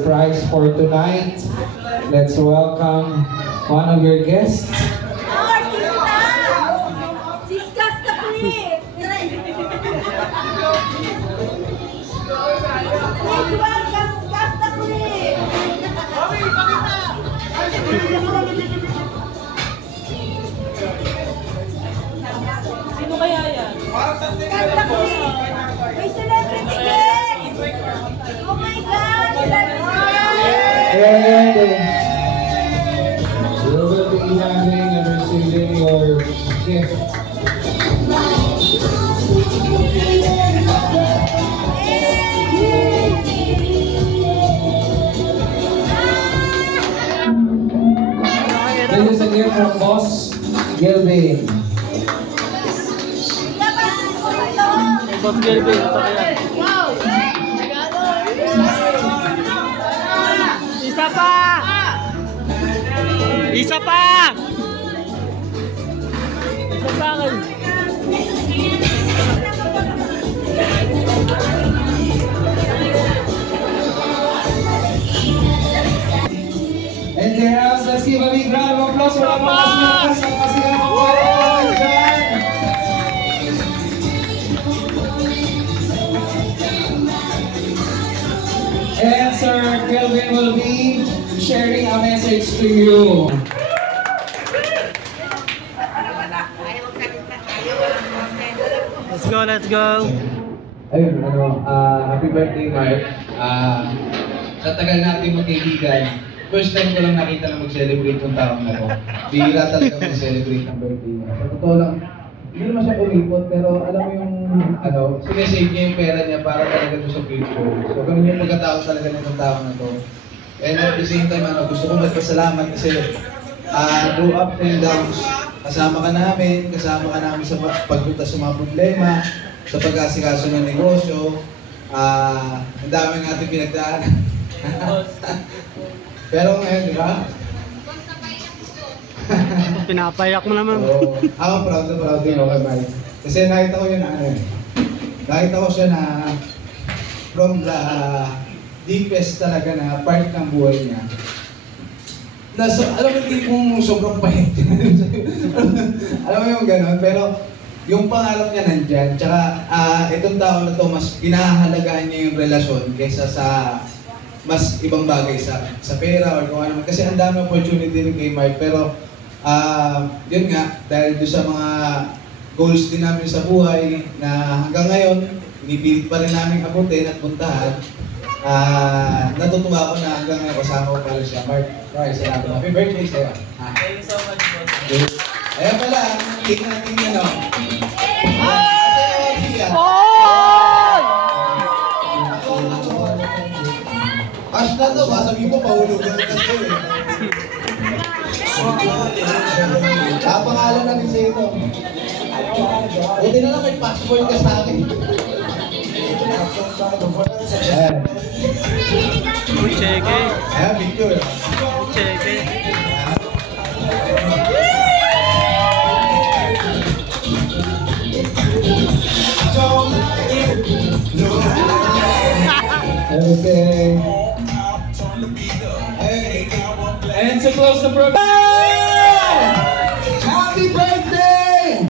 surprise for tonight. Let's welcome one of your guests. Sino kaya yan? May celebrity guest! Oh my God! And we will be having and receiving your gift. This is a gift from Boss Gilbin. Boss Gilbin, ito kaya. Wow! Isa pa! Isa pa! Isa pa kayo. And there else, let's give a big round of applause for our mga and Sir Kelvin will be sharing a message to you. Let's go, let's go. Ayun, happy birthday, Mark. Sa tagal natin magkaibigan, first time ko lang nakita na mag-celebrate yung taong na to. Bihira talaga mag-celebrate ng birthday niya. Sa totoo lang, hindi naman siya kumipot, pero alam mo yung, sinesave niya yung pera niya para talaga doon sa future. So, ganun yung pagkatao talaga ng taong na to. And at the same time, gusto ko magpasalamat kasi through ups and downs, kasama ka namin sa pagpunta sa mga problema, sa pag-asikaso ng negosyo, ang dami natin pinagdaanan. Pero ngayon, di ba? Pinapayak mo naman. Oo. Ako proud din ako kay Mike. Kasi nakita ko yun nakita ko siya na from the deepest talaga na part ng buhay niya. Alam mo hindi kung sobrang pahit. Alam mo yung gano'n, pero yung pangarap niya nandyan. Tsaka itong tao na to mas pinahahalagahan niya yung relasyon kaysa sa mas ibang bagay sa pera or kung ano. Kasi ang dami opportunity rin kay Mark, pero yun nga, dahil doon sa mga goals din namin sa buhay na hanggang ngayon, inipilit pa rin namin abutin at puntahan. Natutuwa ko na hanggang ngayon kasama ko pala siya. Mark, salamat. Happy birthday sa'yo. Thank you so much, boss. Ayan pala, tingnan natin yan o. Ash na to, sabi mo, pahulugan ka to eh. Pangalan natin sa ito. Buti na lang may passport ka sa akin. Ayan. Cheke. Ayan, picture. Cheke. Okay. And to close the program.